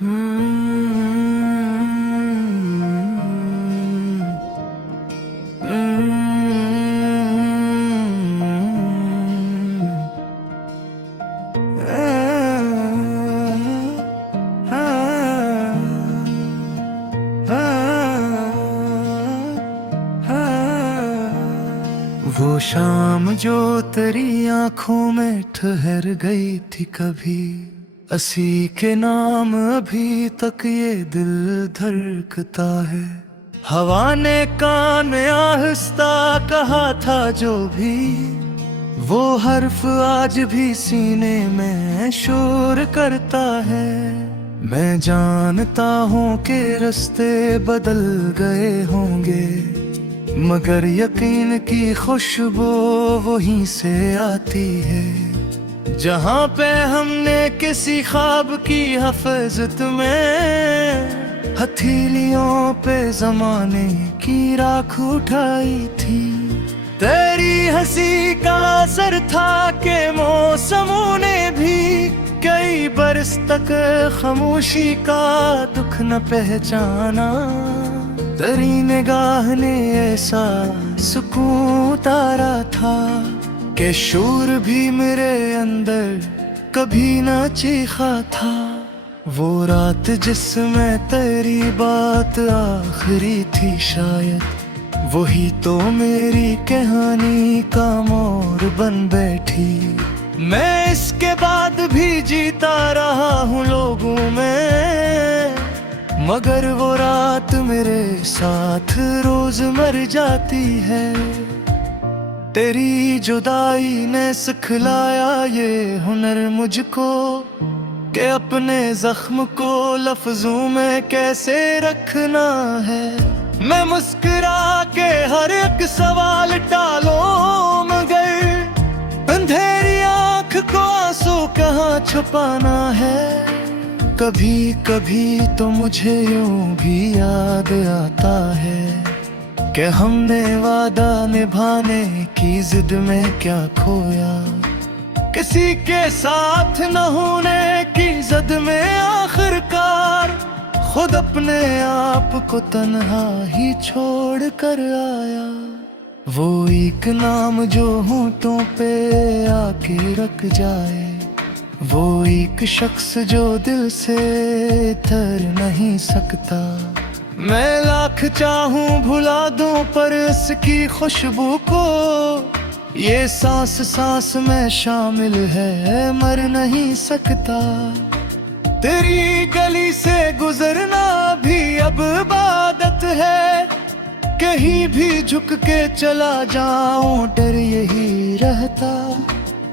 वो शाम जो तेरी आंखों में ठहर गई थी कभी, असी के नाम अभी तक ये दिल धड़कता है। हवा ने कान में आहिस्ता कहा था जो भी, वो हर्फ आज भी सीने में शोर करता है। मैं जानता हूँ कि रास्ते बदल गए होंगे, मगर यकीन की खुशबू वहीं से आती है जहाँ पे हमने किसी ख्वाब की हिफाजत में हथेलियों पे जमाने की राख उठाई थी। तेरी हंसी का असर था कि मौसमों ने भी कई बरस तक खामोशी का दुख न पहचाना। तेरी निगाह ने ऐसा सुकून उतारा था कि शूर भी मेरे अंदर कभी न चीखा था। वो रात जिसमें तेरी बात आखिरी थी, शायद वही तो मेरी कहानी का मोड़ बन बैठी। मैं इसके बाद भी जीता रहा हूँ लोगों में, मगर वो रात मेरे साथ रोज मर जाती है। तेरी जुदाई ने सिखलाया ये हुनर मुझको कि अपने जख्म को लफ्जों में कैसे रखना है। मैं मुस्कुरा के हर एक सवाल टालूं, मगर अंधेरी आंख को आंसू कहाँ छुपाना है। कभी कभी तो मुझे यूं भी याद आता है कि हमने वादा निभाने की जिद में क्या खोया। किसी के साथ न होने की जिद में आखिरकार खुद अपने आप को तन्हा ही छोड़ कर आया। वो एक नाम जो होंठों पे आके रख जाए, वो एक शख्स जो दिल से तर नहीं सकता। मैं लाख चाहूं भुला दूं पर इसकी खुशबू को, ये सांस सांस में शामिल है मर नहीं सकता। तेरी गली से गुजरना भी अब इबादत है, कहीं भी झुक के चला जाऊं डर यही रहता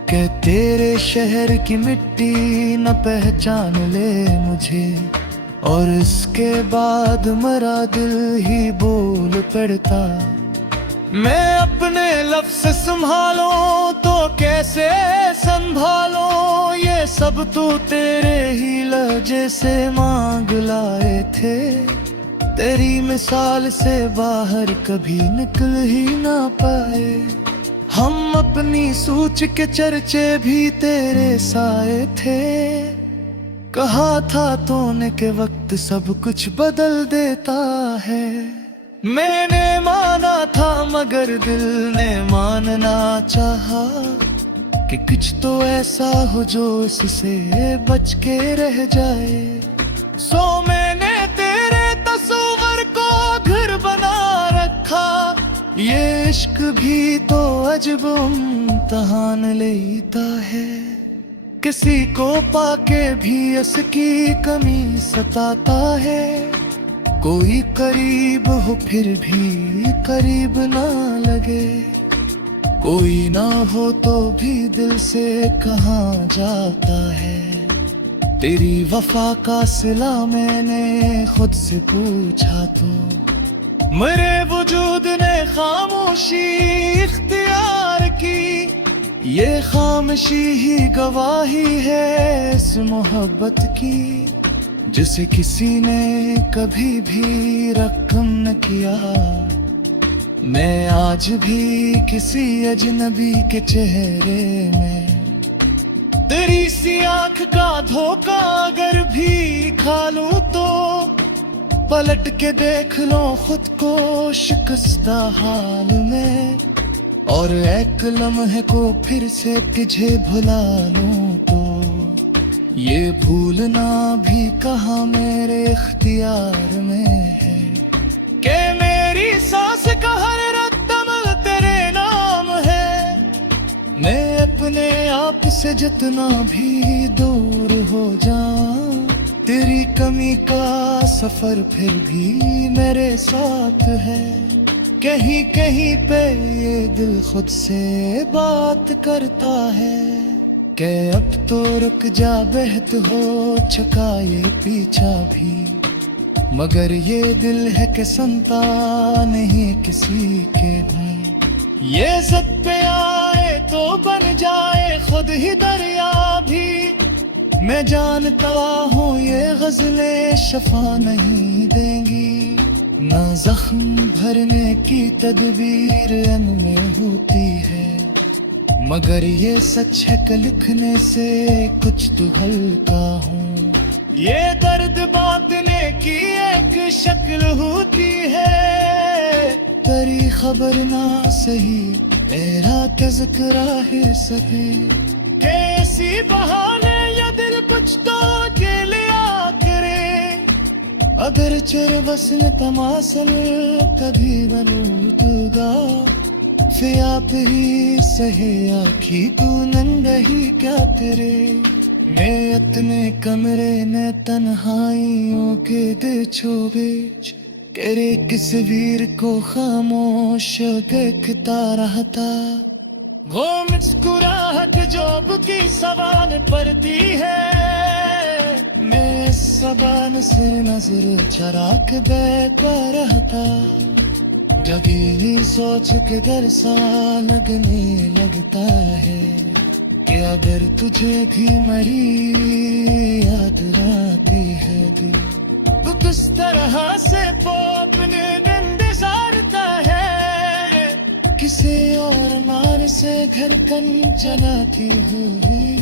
कि तेरे शहर की मिट्टी न पहचान ले मुझे, और इसके बाद मरा दिल ही बोल पड़ता। मैं अपने लफ्ज़ संभालूं तो कैसे संभालूं, ये सब तो तेरे ही लहजे से मांग लाए थे। तेरी मिसाल से बाहर कभी निकल ही ना पाए, हम अपनी सोच के चर्चे भी तेरे साए थे। कहा था तूने के वक्त सब कुछ बदल देता है, मैंने माना था मगर दिल ने मानना चाहा कि कुछ तो ऐसा हो जो इससे बच के रह जाए। सो मैंने तेरे तस्वीर को घर बना रखा, ये इश्क भी तो अजब इम्तिहान लेता है। किसी को पाके भी इसकी कमी सताता है, कोई करीब हो फिर भी करीब ना लगे, कोई ना हो तो भी दिल से कहाँ जाता है। तेरी वफा का सिला मैंने खुद से पूछा तो मेरे वजूद ने खामोशी इख्तियार की, ये खामोशी ही गवाही है इस मोहब्बत की, जिसे किसी ने कभी भी रकम न किया। मैं आज भी किसी अजनबी के चेहरे में तेरी सी आँख लाख का धोखा अगर भी खा लूं तो पलट के देख लो खुद को शिकस्ता हाल में, और एक लम्हे को फिर से तुझे भुला लूं तो ये भूलना भी कहाँ मेरे इख्तियार में है कि मेरी सांस का हर रद्दम तेरे नाम है। मैं अपने आप से जितना भी दूर हो जाऊं, तेरी कमी का सफर फिर भी मेरे साथ है। कहीं कहीं पे ये दिल खुद से बात करता है कि अब तो रुक जा, बहत हो चुका ये पीछा भी, मगर ये दिल है कि सुनता नहीं किसी के भी। ये ज़द पे आए तो बन जाए खुद ही दरिया भी, मैं जानता हूँ ये गज़लें शफा नहीं देंगी, ना जख्म भरने की तदबीर इनमें होती है, मगर ये सच है कि लिखने से कुछ तो हल्का हूँ। ये दर्द बांटने की एक शक्ल होती है, तेरी खबर ना सही तेरा क्या ज़िक्र है सही, कैसी बहाने ये दिल कुछ तो के लिया करे, अगर चेर बस में तमासल कभी बनूगा, फिर आप ही सहे आखी तू नंगही क्या करे। मैं अपने कमरे ने तन्हाइयों के दे छोबेच, तेरे किस वीर को खामोश देखता रहता, वो मुस्कुराहट जोब की सवान पड़ती है, मैं सबान से नजर चरा के बैठा रहता, जगीली सोच के डर सा लगने लगता है कि अगर तुझे भी मरी याद आती है दिल, तो किस तरह से वो अपने दिन गुजारता है, किसी और मार से घर कन चलाती हुई,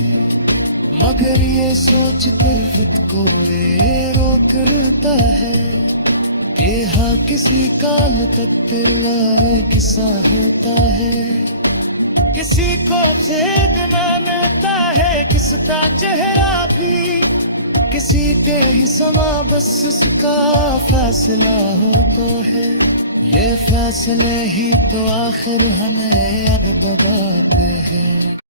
मगर ये सोचते खुद को रे रोक लेता है कि हाँ किसी काल तक तेरा किस्सा होता है, किसी को छेद न मिलता है किसका चेहरा भी, किसी के ही समा बस उसका फैसला होता है, ये फैसले ही तो आखिर हमें अब दबाते हैं।